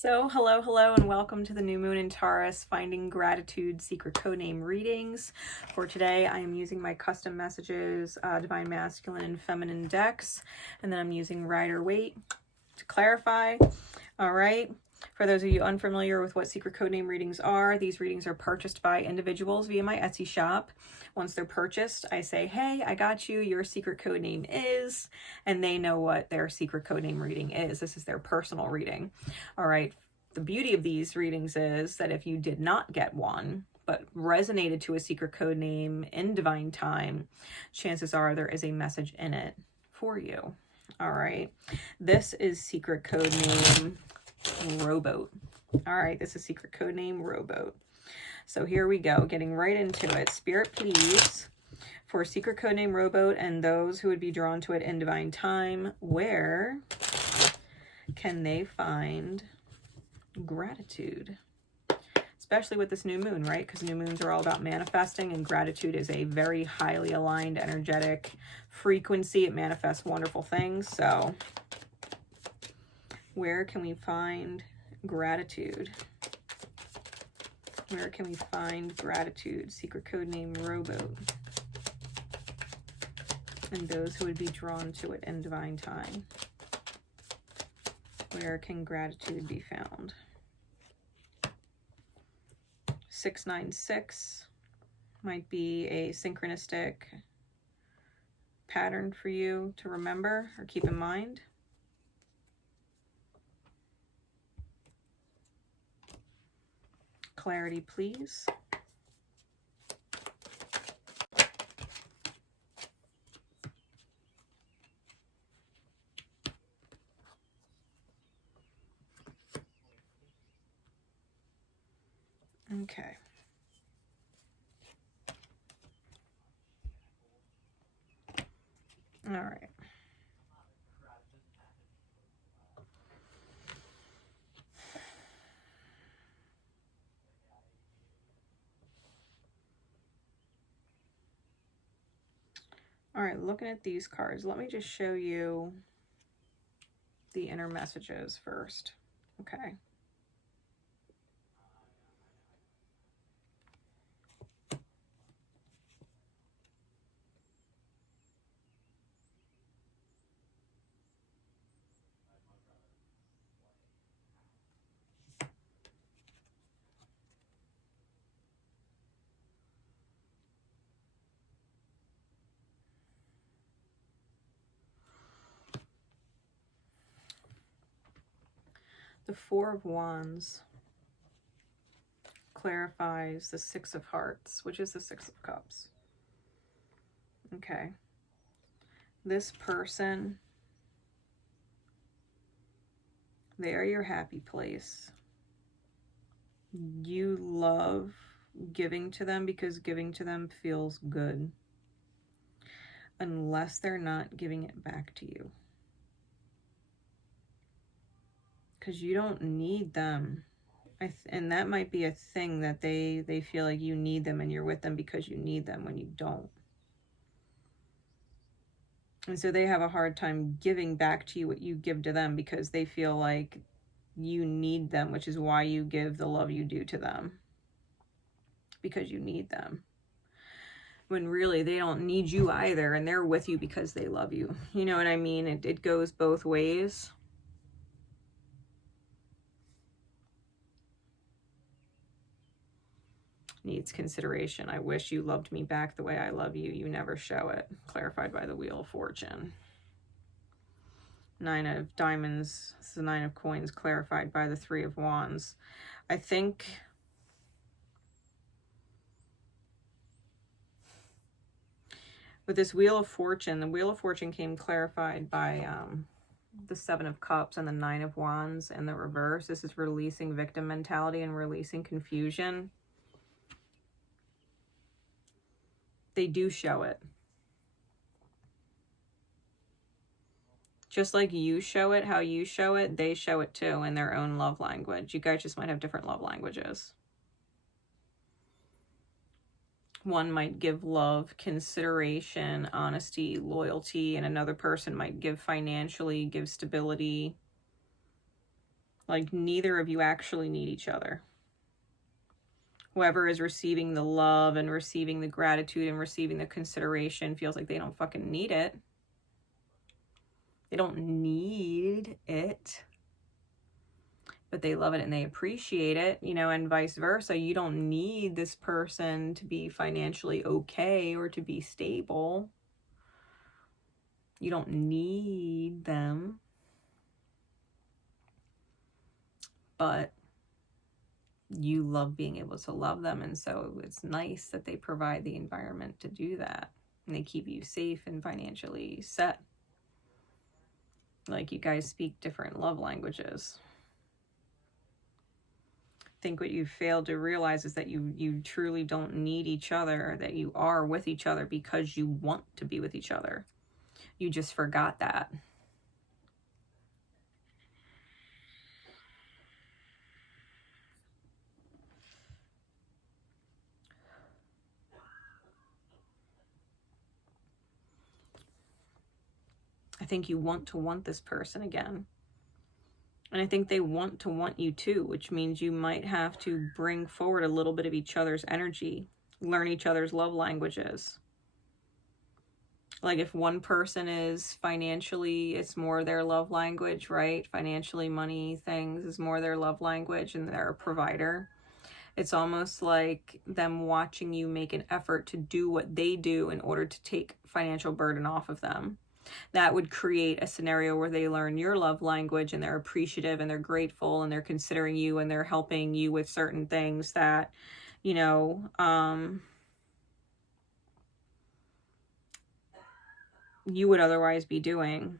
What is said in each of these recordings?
So, hello, and welcome to the new moon in Taurus, Finding Gratitude Secret Codename readings. For today, I am using my custom messages, Divine Masculine and Feminine decks, and then I'm using Rider-Waite to clarify. All right. For those of you unfamiliar with what secret codename readings are, these readings are purchased by individuals via my Etsy shop. Once they're purchased, I say, hey, I got you. Your secret codename is, and they know what their secret codename reading is. This is their personal reading. All right. The beauty of these readings is that if you did not get one, but resonated to a secret codename in divine time, chances are there is a message in it for you. All right. This is secret codename Rowboat. All right, this is secret codename Rowboat. So here we go, getting right into it. Spirit, please, for secret codename Rowboat and those who would be drawn to it in divine time, where can they find gratitude? Especially with this new moon, right? Because new moons are all about manifesting, and gratitude is a very highly aligned, energetic frequency. It manifests wonderful things. So where can we find gratitude? Where can we find gratitude? Secret codename Rowboat. And those who would be drawn to it in divine time. Where can gratitude be found? 696 might be a synchronistic pattern for you to remember or keep in mind. Clarity, please. Okay. All right. All right, looking at these cards, let me just show you the inner messages first. Okay. The Four of Wands clarifies the Six of Hearts, which is the Six of Cups. Okay. This person, they are your happy place. You love giving to them because giving to them feels good. Unless they're not giving it back to you. Because you don't need them. And that might be a thing that they feel like you need them and you're with them because you need them when you don't. And so they have a hard time giving back to you what you give to them because they feel like you need them, which is why you give the love you do to them. Because you need them. When really they don't need you either, and they're with you because they love you. You know what I mean? It goes both ways. Needs consideration. I wish you loved me back the way I love you. You never show it. Clarified by the Wheel of Fortune. Nine of Diamonds. This is the Nine of Coins. Clarified by the Three of Wands. I think with this Wheel of Fortune, the Wheel of Fortune came clarified by the Seven of Cups and the Nine of Wands in the reverse. This is releasing victim mentality and releasing confusion. They do show it. Just like you show it, how you show it, they show it too in their own love language. You guys just might have different love languages. One might give love, consideration, honesty, loyalty, and another person might give financially, give stability, Like, neither of you actually need each other. Whoever is receiving the love and receiving the gratitude and receiving the consideration feels like they don't fucking need it. They don't need it, but they love it and they appreciate it, you know, and vice versa. You don't need this person to be financially okay or to be stable. You don't need them. But you love being able to love them, and so it's nice that they provide the environment to do that, and they keep you safe and financially set. Like, you guys speak different love languages. I think what you failed to realize is that you truly don't need each other, that you are with each other because you want to be with each other. You just forgot that. I think you want to want this person again. And I think they want to want you too, which means you might have to bring forward a little bit of each other's energy, learn each other's love languages. Like, if one person is financially, it's more their love language, right? Financially, money, things is more their love language, and they're a provider. It's almost like them watching you make an effort to do what they do in order to take financial burden off of them. That would create a scenario where they learn your love language and they're appreciative and they're grateful and they're considering you and they're helping you with certain things that, you know, you would otherwise be doing.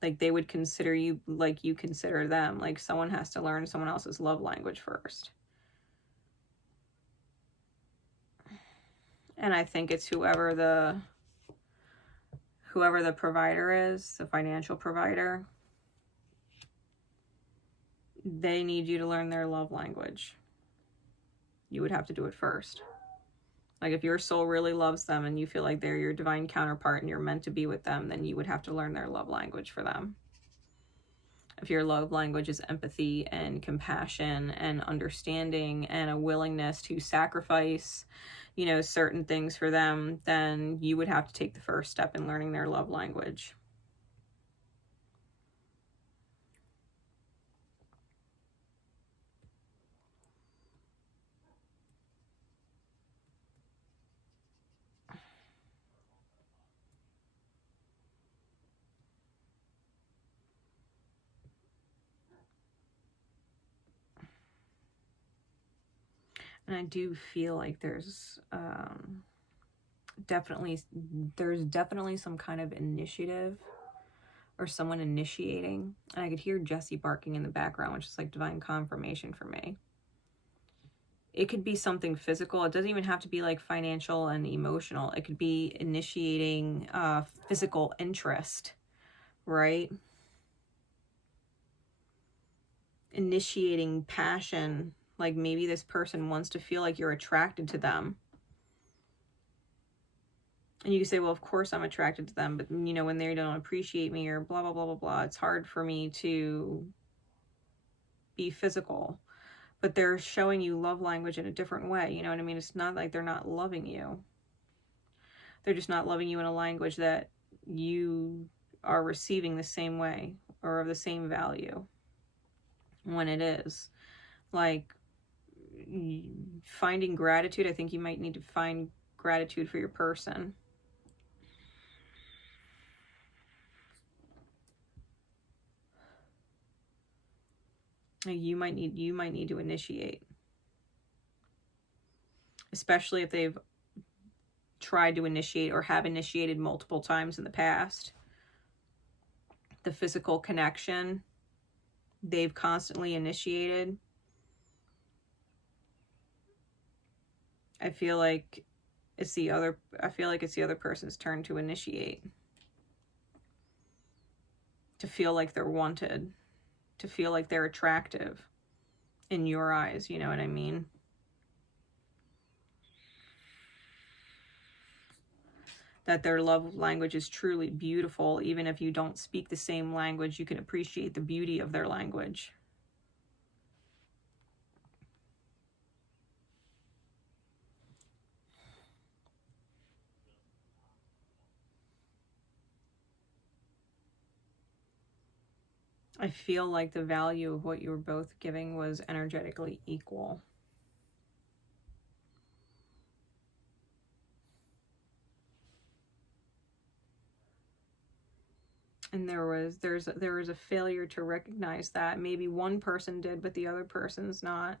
Like, they would consider you like you consider them. Like, someone has to learn someone else's love language first. And I think it's whoever the provider is, the financial provider, they need you to learn their love language. You would have to do it first. Like, if your soul really loves them and you feel like they're your divine counterpart and you're meant to be with them, then you would have to learn their love language for them. If your love language is empathy and compassion and understanding and a willingness to sacrifice, you know, certain things for them, then you would have to take the first step in learning their love language. And I do feel like there's definitely some kind of initiative or someone initiating. And I could hear Jesse barking in the background, which is like divine confirmation for me. It could be something physical. It doesn't even have to be like financial and emotional. It could be initiating physical interest, right? Initiating passion. Like, maybe this person wants to feel like you're attracted to them. And you can say, well, of course I'm attracted to them, but, you know, when they don't appreciate me or blah, blah, blah, blah, blah, it's hard for me to be physical. But they're showing you love language in a different way. You know what I mean? It's not like they're not loving you. They're just not loving you in a language that you are receiving the same way or of the same value. When it is like finding gratitude, I think you might need to find gratitude for your person. You might need to initiate, especially if they've tried to initiate or have initiated multiple times in the past. The physical connection they've constantly initiated. I feel like it's the other person's turn to initiate. To feel like they're wanted. To feel like they're attractive in your eyes, you know what I mean? That their love language is truly beautiful. Even if you don't speak the same language, you can appreciate the beauty of their language. I feel like the value of what you were both giving was energetically equal. And there was a failure to recognize that. Maybe one person did, but the other person's not.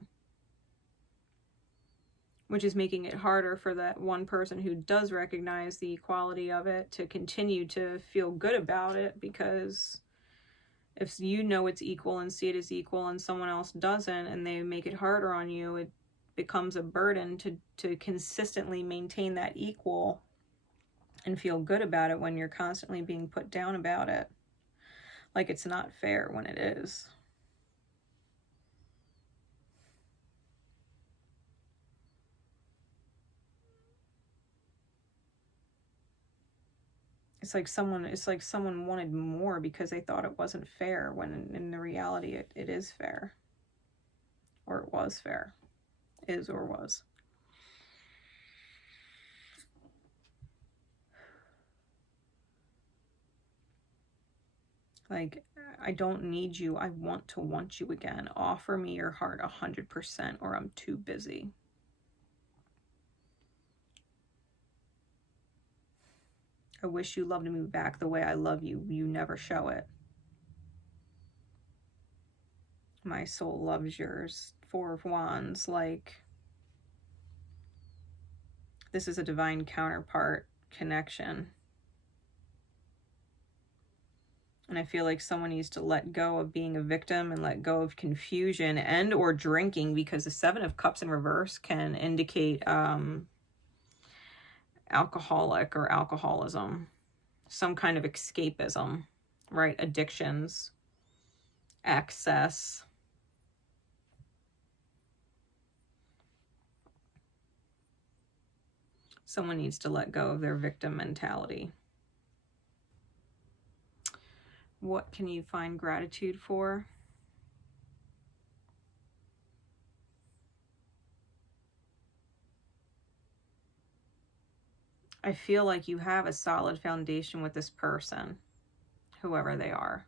Which is making it harder for that one person who does recognize the equality of it to continue to feel good about it, because if you know it's equal and see it as equal and someone else doesn't and they make it harder on you, it becomes a burden to consistently maintain that equal and feel good about it when you're constantly being put down about it. Like it's not fair when it is. It's like someone wanted more because they thought it wasn't fair, when in the reality it is fair. Or it was fair. Is or was. Like, I don't need you. I want to want you again. Offer me your heart 100% or I'm too busy. I wish you loved me back the way I love you. You never show it. My soul loves yours. Four of Wands. Like, this is a divine counterpart connection. And I feel like someone needs to let go of being a victim and let go of confusion and or drinking, because the Seven of Cups in reverse can indicate alcoholic or alcoholism, some kind of escapism, right? Addictions, excess. Someone needs to let go of their victim mentality. What can you find gratitude for? I feel like you have a solid foundation with this person, whoever they are.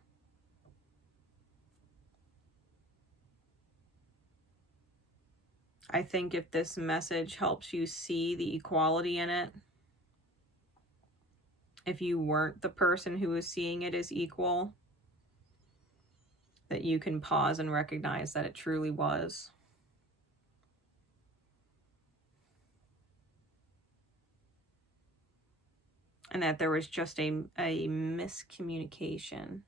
I think if this message helps you see the equality in it, if you weren't the person who was seeing it as equal, that you can pause and recognize that it truly was. And that there was just a miscommunication,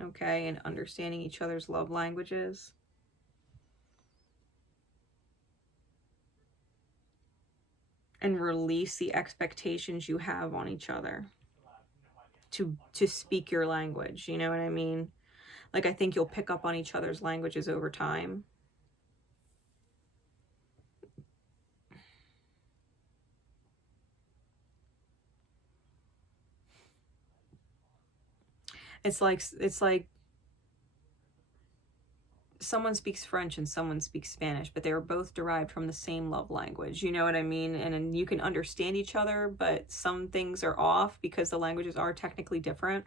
okay? And understanding each other's love languages. And release the expectations you have on each other to speak your language, you know what I mean? Like, I think you'll pick up on each other's languages over time. It's like someone speaks French and someone speaks Spanish, but they were both derived from the same love language. You know what I mean? And you can understand each other, but some things are off because the languages are technically different.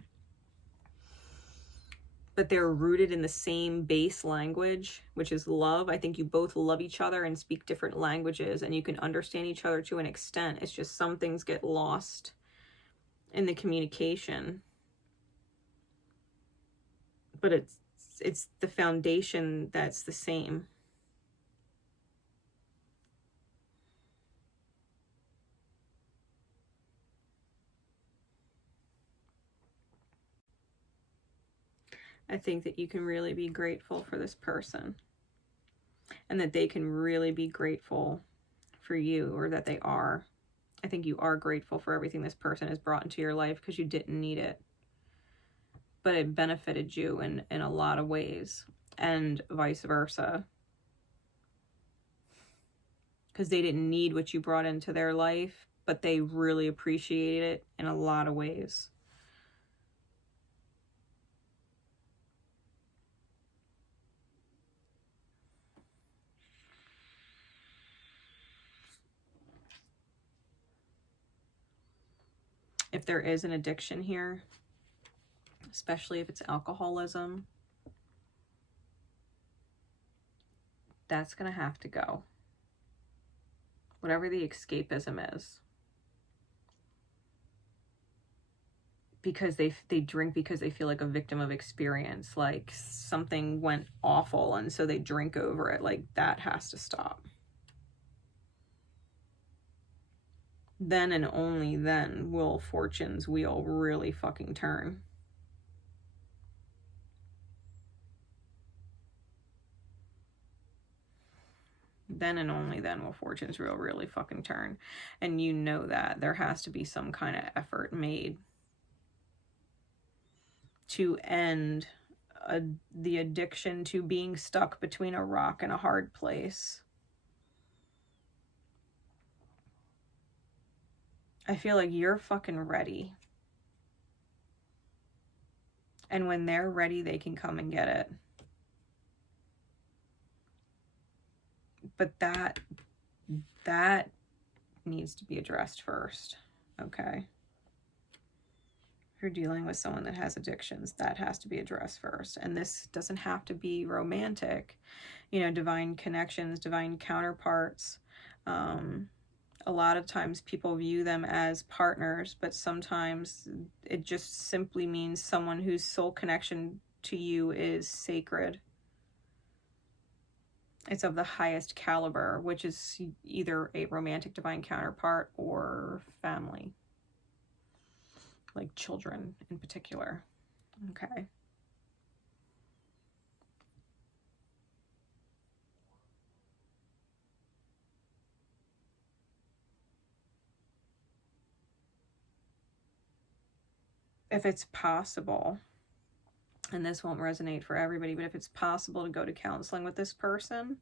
But they're rooted in the same base language, which is love. I think you both love each other and speak different languages, and you can understand each other to an extent. It's just some things get lost in the communication. But it's the foundation that's the same. I think that you can really be grateful for this person, and that they can really be grateful for you, or that they are. I think you are grateful for everything this person has brought into your life, because you didn't need it, but it benefited you in a lot of ways, and vice versa, because they didn't need what you brought into their life, but they really appreciate it in a lot of ways. If there is an addiction here, especially if it's alcoholism, That's going to have to go. Whatever the escapism is. Because they drink because they feel like a victim of experience, like something went awful and so they drink over it. Like, that has to stop. Then and only then will fortune's wheel really fucking turn. Then and only then will fortune's wheel really fucking turn. And you know that. There has to be some kind of effort made to end the addiction to being stuck between a rock and a hard place. I feel like you're fucking ready. And when they're ready, they can come and get it. But that needs to be addressed first, okay? If you're dealing with someone that has addictions, that has to be addressed first. And this doesn't have to be romantic. You know, divine connections, divine counterparts. A lot of times people view them as partners, but sometimes it just simply means someone whose soul connection to you is sacred. It's of the highest caliber, which is either a romantic divine counterpart or family. Like children in particular. Okay. If it's possible, and this won't resonate for everybody, but if it's possible to go to counseling with this person,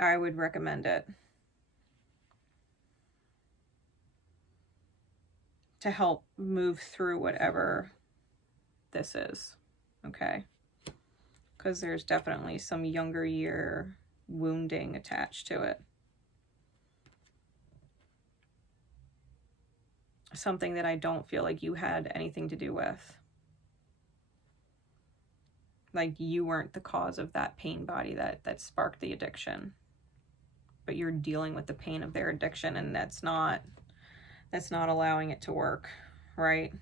I would recommend it. To help move through whatever this is, okay? Because there's definitely some younger year wounding attached to it. Something that I don't feel like you had anything to do with. Like, you weren't the cause of that pain body that sparked the addiction. But you're dealing with the pain of their addiction, and that's not allowing it to work, right?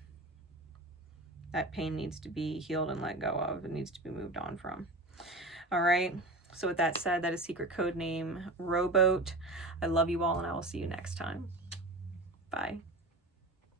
That pain needs to be healed and let go of. It needs to be moved on from. All right. So with that said, that is secret code name Rowboat. I love you all, and I will see you next time. Bye.